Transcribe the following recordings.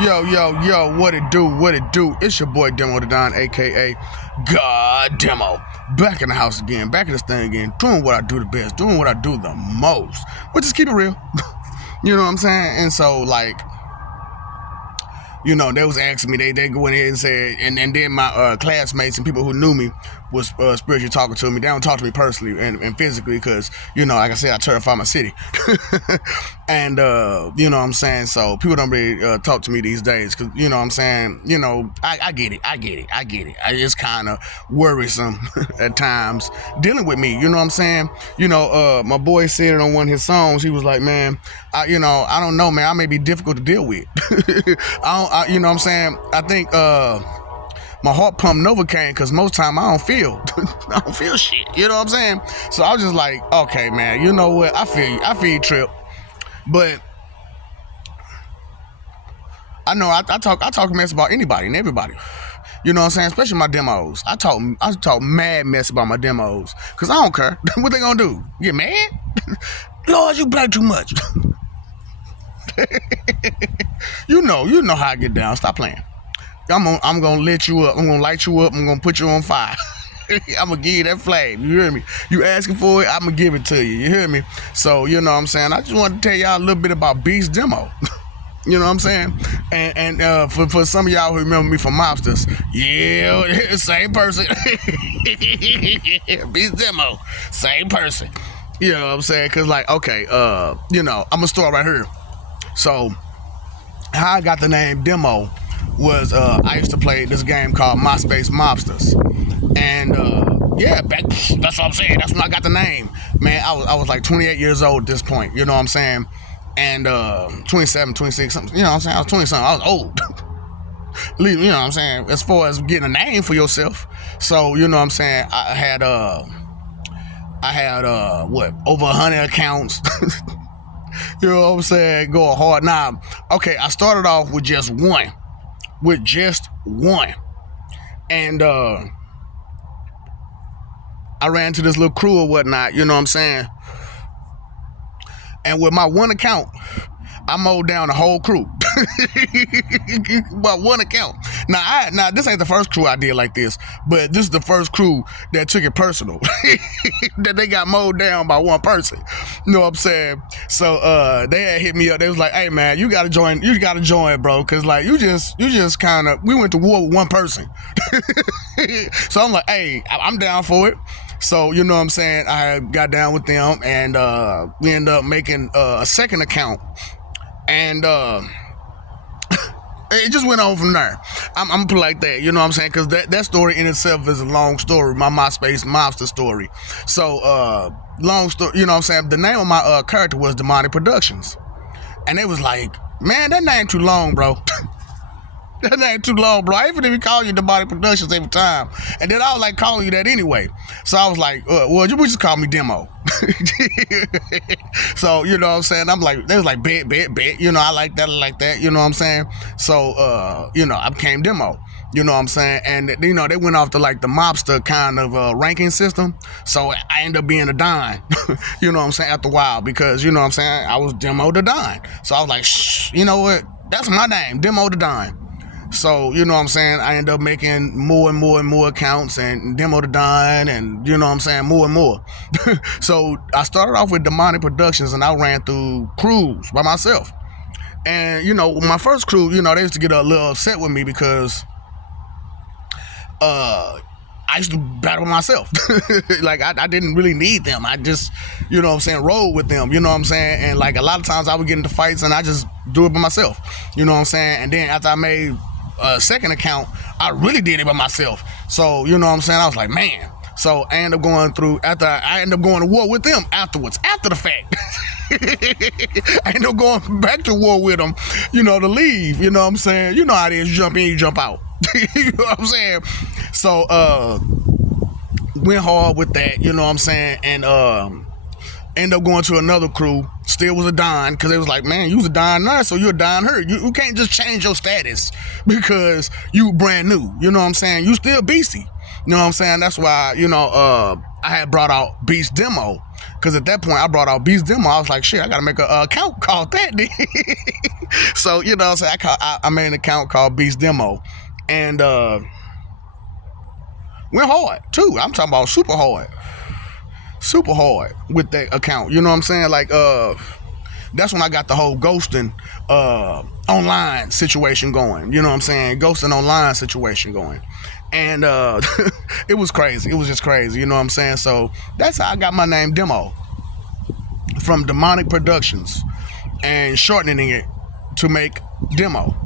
Yo, what it do? It's your boy Demo the Don, aka God Demo. Back in the house again, back in this thing again, doing what I do the best, doing what I do the most. But just keep it real. You know what I'm saying? And so, like, you know, they was asking me, they go in here and said, and then my classmates and people who knew me was spiritually talking to me. They don't talk to me personally and physically because, you know, like I said, I terrify my city. And, you know what I'm saying? So people don't really talk to me these days because, you know what I'm saying? You know, I get it. It's kind of worrisome at times dealing with me. You know what I'm saying? You know, my boy said it on one of his songs. He was like, man, I don't know, man. I may be difficult to deal with. You know what I'm saying? I think my heart pump Novocaine because most time I don't feel shit. You know what I'm saying? So I was just like, okay, man, you know what? I feel you, Trip. But I know I talk mess about anybody and everybody. You know what I'm saying? Especially my demos. I talk mad mess about my demos because I don't care. What they gonna do? Get mad? Lord, you play too much. You know how I get down. Stop playing. I'm gonna let you up. I'm gonna light you up. I'm gonna put you on fire. I'm gonna give you that flame. You hear me? You asking for it, I'm gonna give it to you. You hear me? So you know what I'm saying? I just want to tell y'all a little bit about Beast Demo. You know what I'm saying? And for some of y'all who remember me from Mobsters, yeah, same person. Beast Demo, same person. You know what I'm saying? Cause like, okay, you know, I'm gonna start right here. So how I got the name Demo was I used to play this game called MySpace Mobsters, and yeah, that's what I'm saying. That's when I got the name. Man, I was like 28 years old at this point. You know what I'm saying? And 27, 26, something. You know what I'm saying? I was 20 something. I was old. You know what I'm saying? As far as getting a name for yourself. So you know what I'm saying? I had what, over 100 accounts. You know what I'm saying? Going hard. Now, okay, I started off with just one. And I ran to this little crew or whatnot, you know what I'm saying? And with my one account, I mowed down the whole crew. By one account. Now this ain't the first crew I did like this, but this is the first crew that took it personal. That they got mowed down by one person. You know what I'm saying? So they had hit me up. They was like, hey man, you gotta join, bro. Cause like you just kinda, we went to war with one person. So I'm like, hey, I'm down for it. So, you know what I'm saying? I got down with them and we ended up making a second account. And it just went on from there. I'm gonna put it like that, you know what I'm saying? Because that story in itself is a long story, my MySpace Mobster story. So, long story, you know what I'm saying? The name of my character was Demonic Productions. And they was like, man, that name too long, bro. That ain't too long, bro. I even call you Demonic Productions every time. And then I was like calling you that anyway. So I was like, well, you would just call me Demo. So, you know what I'm saying? I'm like, they was like, bet. You know, I like that. You know what I'm saying? So, you know, I became Demo. You know what I'm saying? And, you know, they went off to like the mobster kind of ranking system. So I ended up being a Don. You know what I'm saying? After a while, because, you know what I'm saying? I was Demo the Don. So I was like, shh, you know what? That's my name, Demo the Don. So, you know what I'm saying? I end up making more and more accounts and Demo the Don and, you know what I'm saying, more and more. So I started off with Demonic Productions and I ran through crews by myself. And, you know, my first crew, you know, they used to get a little upset with me because I used to battle myself. Like, I didn't really need them. I just, you know what I'm saying, roll with them, you know what I'm saying? And, like, a lot of times I would get into fights and I just do it by myself, you know what I'm saying? And then after I made a second account, I really did it by myself. So, you know what I'm saying? I was like, man. So I ended up going to war with them afterwards, after the fact. I ended up going back to war with them, you know, to leave, you know what I'm saying? You know how it is, you jump in, you jump out. You know what I'm saying? So, went hard with that, you know what I'm saying? And, ended up going to another crew, still was a Don, because they was like, man, you was a Don now, so you're a Don her. You can't just change your status because you brand new, you know what I'm saying? You still beastie, you know what I'm saying? That's why, you know, I had brought out Beast Demo, Because at that point, I brought out Beast Demo. I was like, shit, I got to make an account called that. So, you know, I made an account called Beast Demo. And went hard, too. I'm talking about super hard with that account. You know what I'm saying? Like, that's when I got the whole ghosting online situation going. You know what I'm saying? Ghosting online situation going. And it was crazy. It was just crazy. You know what I'm saying? So that's how I got my name Demo, from Demonic Productions, and shortening it to make Demo.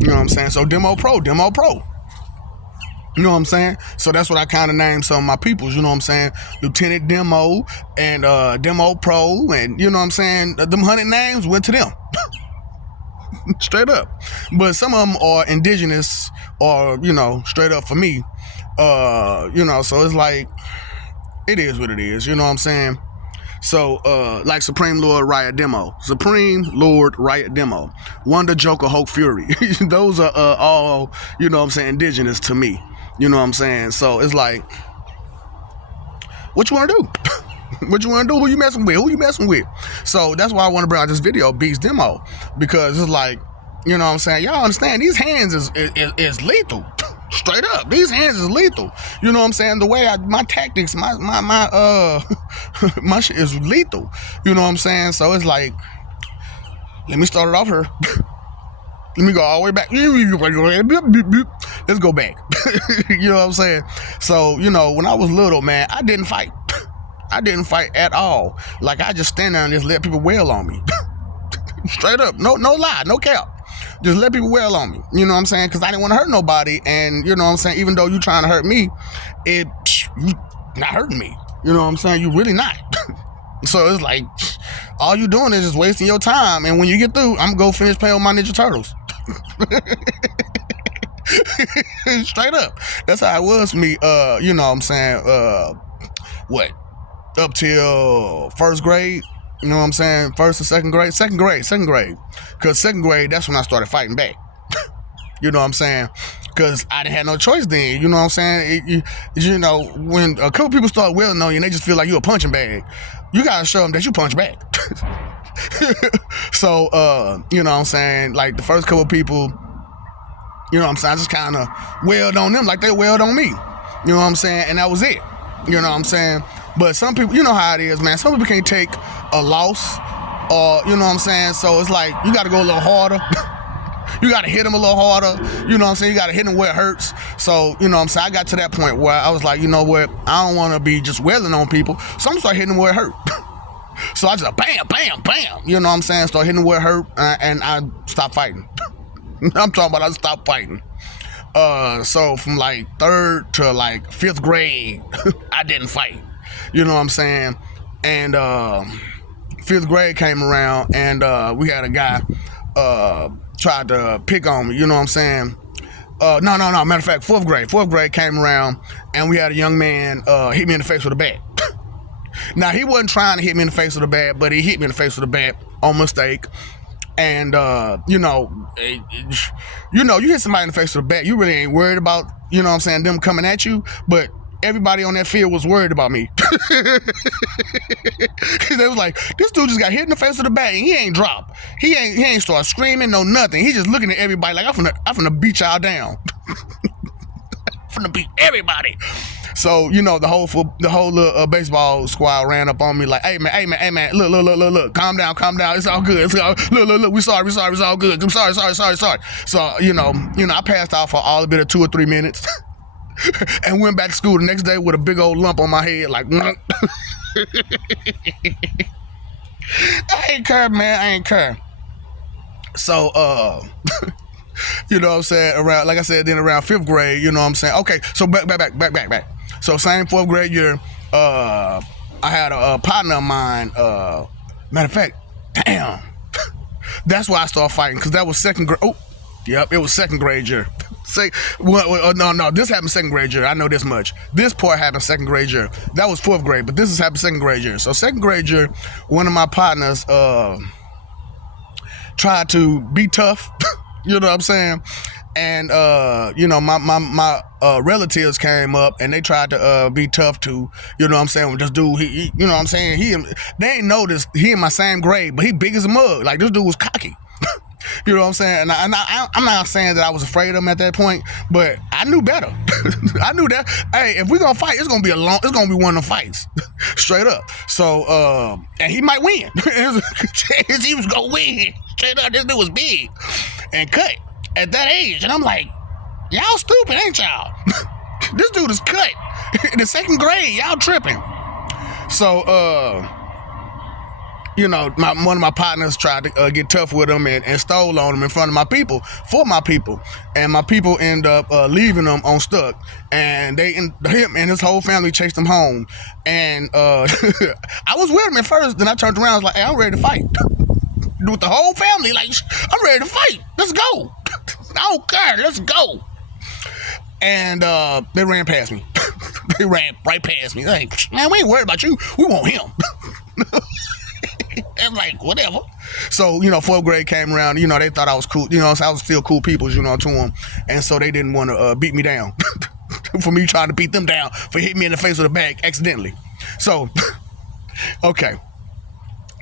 You know what I'm saying? So Demo Pro. You know what I'm saying? So that's what I kind of named some of my peoples, you know what I'm saying? Lieutenant Demo and Demo Pro, and you know what I'm saying? Them 100 names went to them. Straight up. But some of them are indigenous, or, you know, straight up for me. You know, so it's like, it is what it is, you know what I'm saying? So, like Supreme Lord Riot Demo, Wonder Joker Hulk Fury. Those are all, you know what I'm saying, indigenous to me. You know what I'm saying? So it's like, what you want to do? What you want to do? Who you messing with? So that's why I want to bring out this video, Beast Demo, because it's like, you know what I'm saying? Y'all understand, these hands is lethal. Straight up, these hands is lethal. You know what I'm saying? The way my tactics, my my shit is lethal. You know what I'm saying? So it's like, let me start it off here. Let me go all the way back. Let's go back. You know what I'm saying? So, you know, when I was little, man, I didn't fight. I didn't fight at all. Like, I just stand there and just let people wail on me. Straight up. No lie, no cap. Just let people wail on me. You know what I'm saying? Because I didn't want to hurt nobody. And, you know what I'm saying? Even though you trying to hurt me, you not hurting me. You know what I'm saying? You really not. So it's like, all you doing is just wasting your time. And when you get through, I'm going to go finish playing with my Ninja Turtles. Straight up. That's how it was for me. You know what I'm saying? Up till first grade. You know what I'm saying? First or second grade? Second grade. Because second grade, that's when I started fighting back. You know what I'm saying? Because I didn't have no choice then. You know what I'm saying? You know, when a couple people start wailing on you and they just feel like you're a punching bag, you got to show them that you punch back. So, you know what I'm saying? Like, the first couple people, you know what I'm saying? I just kind of wailed on them like they wailed on me. You know what I'm saying? And that was it. You know what I'm saying? But some people, you know how it is, man. Some people can't take a loss, or, you know what I'm saying? So it's like, you got to go a little harder. You got to hit them a little harder. You know what I'm saying? You got to hit them where it hurts. So, you know what I'm saying? I got to that point where I was like, you know what? I don't want to be just wailing on people. So I'm going to start hitting them where it hurt. So I just bam, bam, bam. You know what I'm saying? Start hitting them where it hurt, and I stopped fighting. I'm talking about I stopped fighting. So from like 3rd to like 5th grade, I didn't fight. You know what I'm saying? And 5th grade came around, and we had a guy tried to pick on me. You know what I'm saying? No. Matter of fact, 4th grade came around, and we had a young man hit me in the face with a bat. Now, he wasn't trying to hit me in the face with a bat, but he hit me in the face with a bat on mistake. And, you know, you hit somebody in the face with a bat, you really ain't worried about, you know what I'm saying, them coming at you. But everybody on that field was worried about me. They was like, this dude just got hit in the face with a bat, and he ain't dropped. He ain't start screaming, no nothing. He just looking at everybody like, I'm finna beat y'all down. Finna beat everybody. So, you know, the whole little baseball squad ran up on me like, hey man, look, calm down, it's all good, look, we sorry, it's all good, I'm sorry. So, you know, I passed out for all a bit of 2 or 3 minutes, and went back to school the next day with a big old lump on my head, like, I ain't care, man, I ain't care. So, you know what I'm saying, around, like I said, then around 5th grade, you know what I'm saying, okay, so back. So same 4th grade year, I had a partner of mine, matter of fact, damn, that's why I started fighting, because that was 2nd grade, it was 2nd grade year. No, this happened 2nd grade year, I know this much. This part happened 2nd grade year. That was 4th grade, but this has happened 2nd grade year. So 2nd grade year, one of my partners tried to be tough, you know what I'm saying? And my relatives came up and they tried to be tough too. You know what I'm saying? With this dude, he you know what I'm saying? They ain't noticed he in my same grade, but he big as a mug. Like, this dude was cocky. You know what I'm saying? And I'm not saying that I was afraid of him at that point, but I knew better. I knew that. Hey, if we're gonna fight, it's gonna be one of the fights, straight up. So, and he might win. He was gonna win, straight up. This dude was big and cut at that age, and I'm like, y'all stupid, ain't y'all? This dude is cut in the second grade. Y'all tripping. So, one of my partners tried to get tough with him and stole on him in front of my people, for my people. And my people end up leaving him on stuck. And him and his whole family chased him home. And I was with him at first. Then I turned around. I was like, hey, I'm ready to fight. With the whole family, like, I'm ready to fight. Let's go. I don't care. Let's go. And they ran past me. They ran right past me. Like, man, we ain't worried about you. We want him. And like, whatever. So, fourth grade came around, they thought I was cool. I was still cool people, to them. And so they didn't want to beat me down for me trying to beat them down for hitting me in the face with a bag accidentally. So, okay.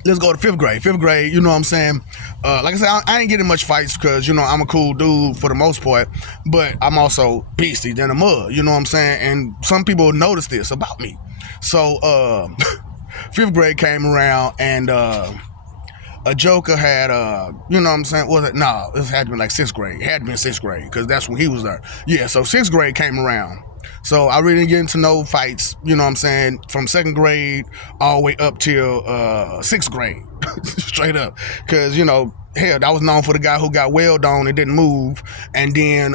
Let's go to fifth grade. Fifth grade, you know what I'm saying? Like I said, I ain't getting much fights because, I'm a cool dude for the most part, but I'm also beastie than a mud, you know what I'm saying? And some people notice this about me. So, fifth grade came around and a joker had, you know what I'm saying? Was it? No, it had to be like sixth grade. It had to be sixth grade because that's when he was there. Yeah, so sixth grade came around. So I really didn't get into no fights, you know what I'm saying, from second grade all the way up till sixth grade, straight up. Because, hell, I was known for the guy who got wailed on and didn't move. And then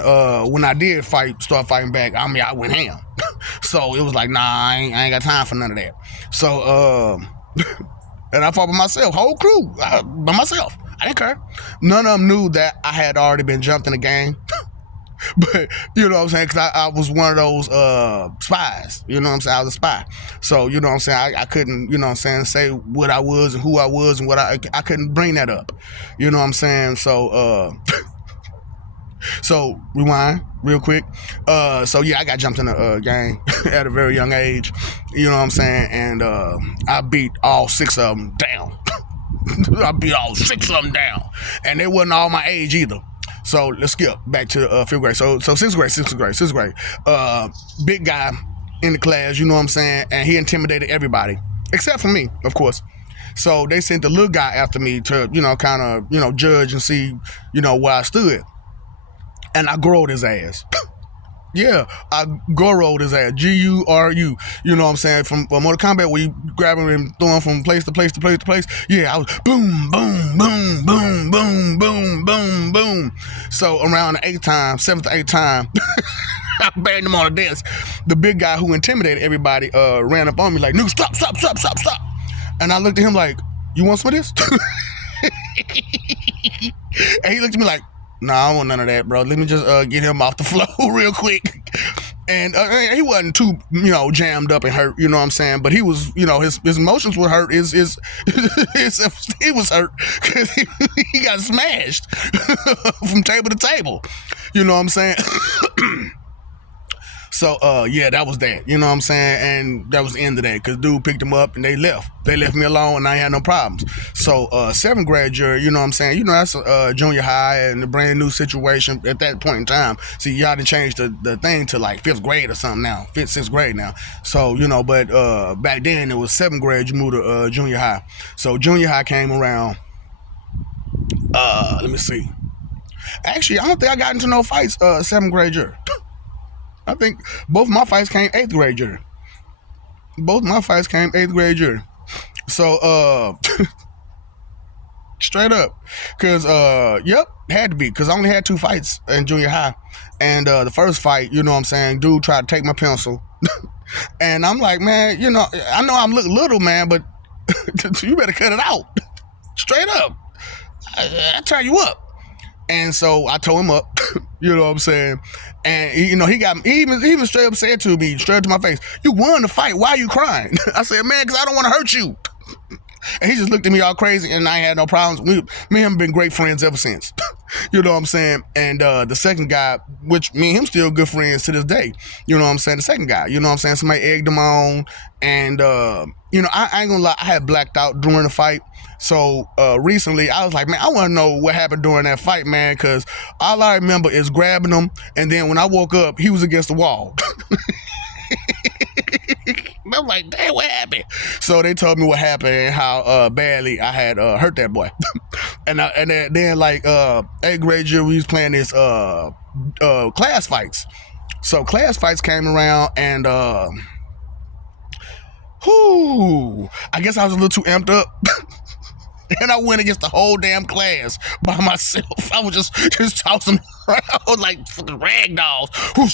when I did start fighting back, I went ham. So it was like, nah, I ain't got time for none of that. So, and I fought by myself, whole crew, by myself. I didn't care. None of them knew that I had already been jumped in the game. But, you know what I'm saying? Because I was one of those spies. You know what I'm saying? I was a spy. So, you know what I'm saying? I couldn't, you know what I'm saying, say what I was and who I was and what I couldn't bring that up. You know what I'm saying? So, so rewind real quick. So, yeah, I got jumped in a game at a very young age. You know what I'm saying? And I beat all 6 of them down. I beat all 6 of them down. And they wasn't all my age either. So let's skip back to fifth grade. So sixth grade. Big guy in the class, you know what I'm saying? And he intimidated everybody, except for me, of course. So they sent the little guy after me to, kind of, judge and see, where I stood. And I growed his ass. Yeah, I Goro'd his ass. G-U-R-U. You know what I'm saying? From Mortal Kombat, where you grab him and throw him from place to place to place to place. Yeah, I was boom, boom, boom, boom, boom, boom, boom, boom. So around the 7th to 8th time, I banged him on the desk. The big guy who intimidated everybody ran up on me like, "Nigga, stop." And I looked at him like, "You want some of this?" And he looked at me like, "Nah, I don't want none of that, bro. Let me just get him off the floor real quick." And he wasn't too, jammed up and hurt, you know what I'm saying? But he was, his emotions were hurt. He was hurt because he got smashed from table to table. You know what I'm saying? So, yeah, that was that. You know what I'm saying? And that was the end of that because dude picked him up and they left. They left me alone and I had no problems. So, 7th grade jury, you know what I'm saying? That's junior high and a brand new situation at that point in time. See, y'all done changed the thing to like 5th grade or something now. 5th, 6th grade now. So, but back then it was 7th grade, you moved to junior high. So, junior high came around. Let me see. Actually, I don't think I got into no fights 7th grade jury. I think both my fights came 8th grade jury. So, straight up. Because, had to be. Because I only had 2 fights in junior high. And the first fight, you know what I'm saying, dude tried to take my pencil. And I'm like, man, I know I'm little, man, but you better cut it out. Straight up. I turn you up. And so I told him up, you know what I'm saying? And, he even straight up said to me, straight to my face, "You won the fight. Why are you crying?" I said, "Man, because I don't want to hurt you." And he just looked at me all crazy, and I ain't had no problems. Me and him been great friends ever since. You know what I'm saying? And the second guy, which me and him still good friends to this day. You know what I'm saying? The second guy, you know what I'm saying? Somebody egged him on, and I ain't gonna lie, I had blacked out during the fight. So recently, I was like, man, I want to know what happened during that fight, man, because all I remember is grabbing him, and then when I woke up, he was against the wall. I'm like, damn, what happened? So they told me what happened and how badly I had hurt that boy. and then like 8th grade year, we was playing this class fights. So class fights came around, and I guess I was a little too amped up. And I went against the whole damn class by myself. I was just tossing around like fucking rag dolls. Boom,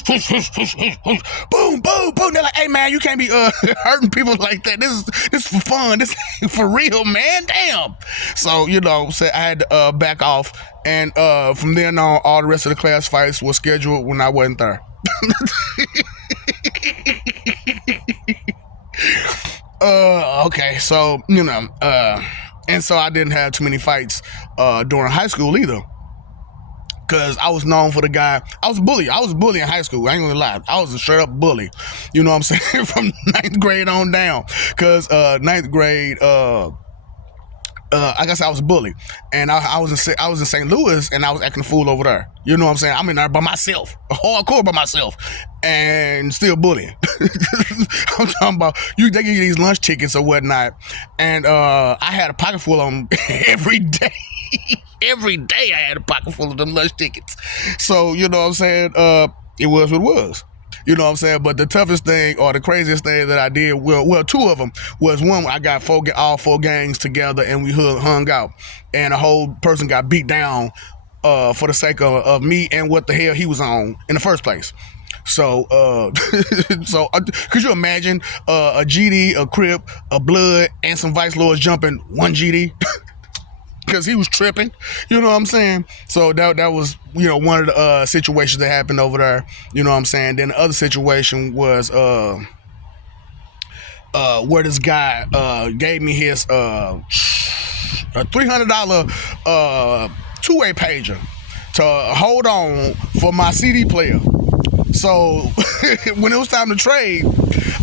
boom, boom. They're like, hey man, you can't be hurting people like that. This is for fun. This ain't for real, man. Damn. So, so I had to back off. And from then on, all the rest of the class fights were scheduled when I wasn't there. Okay, so, and so I didn't have too many fights during high school either. Because I was known for the guy. I was a bully. I was a bully in high school. I ain't gonna lie. I was a straight up bully. You know what I'm saying? From 9th grade on down. Because 9th grade, I guess I was a bully. And I was in St. Louis, and I was acting a fool over there. You know what I'm saying? I'm in there by myself. Hardcore by myself. And still bullying. I'm talking about, they give you these lunch tickets or whatnot. And I had a pocket full of them every day. Every day I had a pocket full of them lunch tickets. So, you know what I'm saying? It was what it was. You know what I'm saying? But the toughest thing or the craziest thing that I did, well, two of them, was one where I got all four gangs together and we hung out. And a whole person got beat down for the sake of me and what the hell he was on in the first place. So, could you imagine a GD, a Crip, a Blood, and some Vice Lords jumping one GD? Because he was tripping, you know what I'm saying? So that was, one of the situations that happened over there, you know what I'm saying? Then the other situation was where this guy gave me his a $300 two-way pager to hold on for my CD player. So when it was time to trade,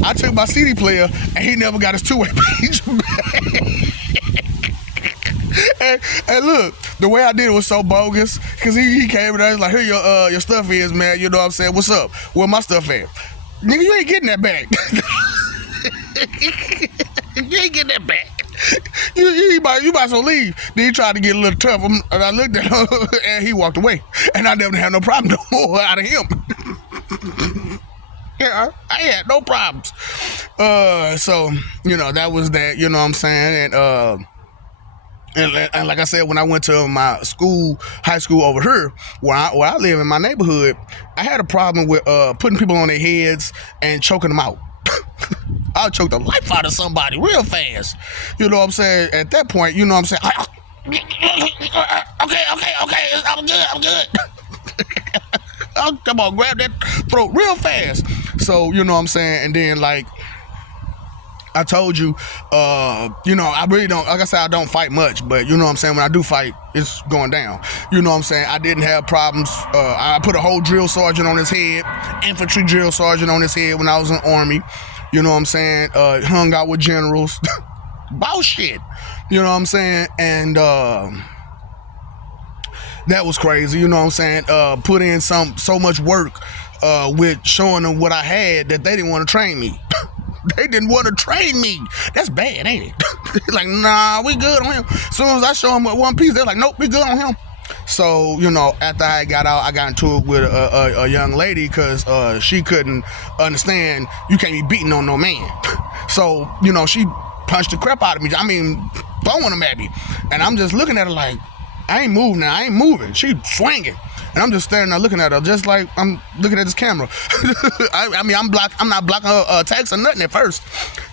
I took my CD player and he never got his two-way pager back. And look, the way I did it was so bogus, because he came and I was like, here your stuff is, man, you know what I'm saying? What's up? Where my stuff at? Nigga, you ain't getting that back. You ain't getting that back. You might as well leave. Then he tried to get a little tough, and I looked at him and he walked away. And I never had no problem no more out of him. Yeah, I had no problems. So, that was that, you know what I'm saying? And like I said, when I went to my high school over here, where I live in my neighborhood, I had a problem with putting people on their heads and choking them out. I'll choke the life out of somebody real fast. You know what I'm saying? At that point, you know what I'm saying? Okay, I'm good. Come on, grab that throat real fast. So, you know what I'm saying? And then, like I told you, I really don't, like I said, I don't fight much, but you know what I'm saying, when I do fight, it's going down. You know what I'm saying? I didn't have problems. I put a whole drill sergeant on his head, infantry drill sergeant on his head when I was in the Army. You know what I'm saying? Hung out with generals. Bullshit. You know what I'm saying? And that was crazy. You know what I'm saying? Put in so much work with showing them what I had that they didn't want to train me. They didn't want to train me. That's bad, ain't it? Like, nah, we good on him. As soon as I show him one piece, they're like, nope, we good on him. So, after I got out, I got into it with a young lady because she couldn't understand you can't be beating on no man. So, she punched the crap out of me. I mean, throwing them at me. And I'm just looking at her like, I ain't moving now. I ain't moving. She swinging. And I'm just standing there looking at her, just like I'm looking at this camera. I'm not blocking her attacks or nothing at first.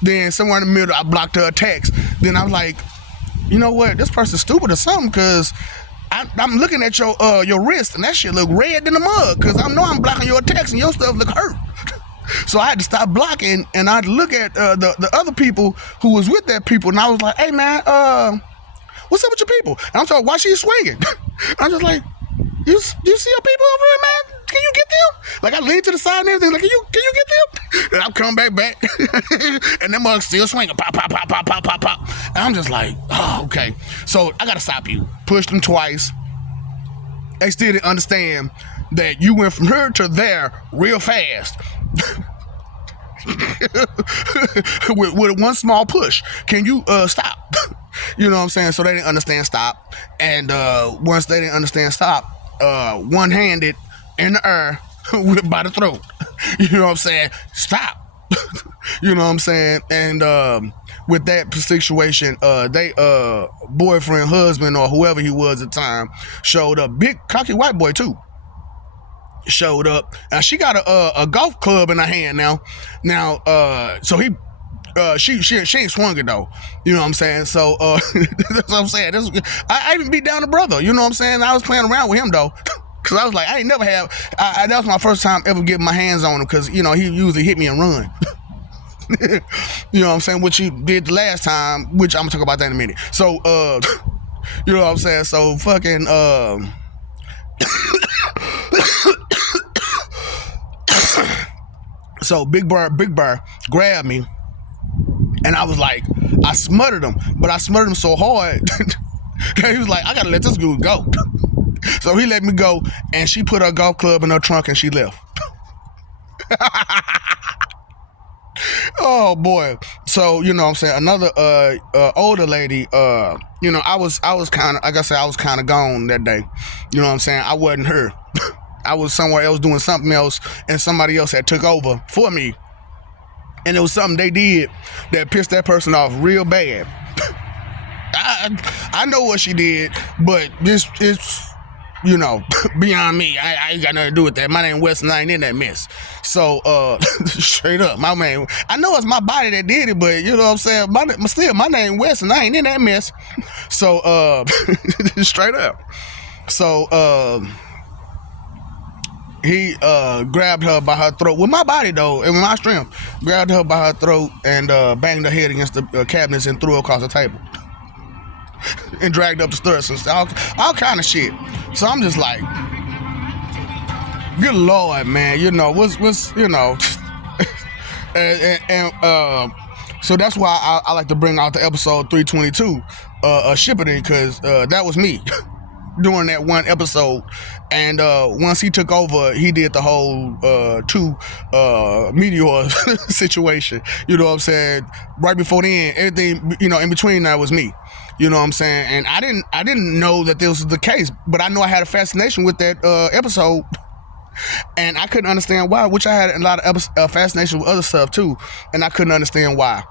Then somewhere in the middle, I blocked her attacks. Then I'm like, you know what? This person's stupid or something, because I'm looking at your wrist, and that shit look red in the mug, because I know I'm blocking your attacks, and your stuff look hurt. So I had to stop blocking, and I'd look at the other people who was with that people, and I was like, hey man, what's up with your people? And I'm talking, why she swinging? I'm just like, you see your people over here, man? Can you get them? Like I lean to the side and everything, like can you get them? And I'm coming back, and them mugs still swinging, pop, pop, pop, pop, pop, pop, pop. And I'm just like, oh, okay. So I gotta stop you. Pushed them twice. They still didn't understand that you went from here to there real fast. with one small push. Can you stop? You know what I'm saying? So they didn't understand stop. And once they didn't understand stop, one-handed in the air by the throat. You know what I'm saying? Stop. You know what I'm saying? And with that situation, they boyfriend, husband, or whoever he was at the time showed up. Big cocky white boy too. Showed up. She got a golf club in her hand now. So he she ain't swung it though. You know what I'm saying? So that's what I'm saying. I even beat down the brother. You know what I'm saying? I was playing around with him though. Cause I was like, I ain't never have. That was my first time ever getting my hands on him. Cause you know he usually hit me and run. You know what I'm saying? Which he did the last time. Which I'm gonna talk about that in a minute. So you know what I'm saying? So fucking So Big Bird grabbed me, and I was like, I smuttered him, but I smuttered him so hard that he was like, I gotta let this dude go. So he let me go, and she put her golf club in her trunk and she left. Oh boy. So you know what I'm saying, another older lady, you know, I was kind of, like I said, I was kind of gone that day. You know what I'm saying? I wasn't her. I was somewhere else doing something else, and somebody else had took over for me. And it was something they did that pissed that person off real bad. I know what she did, but this is, you know, beyond me. I ain't got nothing to do with that. My name Wes, and I ain't in that mess. So straight up, my man, I know it's my body that did it, but you know what I'm saying? My name Wes, and I ain't in that mess. So straight up. So he grabbed her by her throat with my body though, and with my strength, grabbed her by her throat and banged her head against the cabinets and threw her across the table and dragged up the stairs and all kind of shit. So I'm just like, good Lord, man, you know what's you know. and so that's why I like to bring out the episode 322 Shipping, because that was me during that one episode. And once he took over, he did the whole two meteor situation. You know what I'm saying? Right before then, everything, you know, in between that was me. You know what I'm saying? And I didn't know that this was the case, but I know I had a fascination with that episode, and I couldn't understand why. Which I had a lot of fascination with other stuff too, and I couldn't understand why.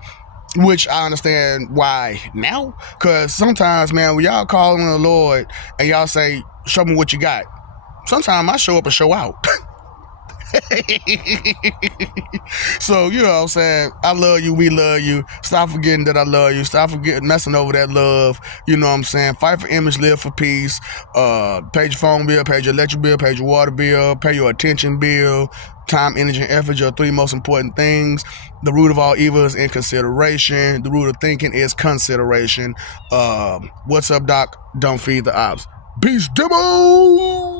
Which I understand why now, because sometimes, man, when y'all call on the Lord and y'all say, "Show me what you got," sometimes I show up and show out. So, you know what I'm saying? I love you, we love you. Stop forgetting that I love you. Stop forgetting, messing over that love. You know what I'm saying? Fight for image, live for peace. Pay your phone bill, pay your electric bill, pay your water bill, pay your attention bill. Time, energy, and effort, your three most important things. The root of all evil is inconsideration. The root of thinking is consideration. What's up, Doc? Don't feed the ops. Peace, demo!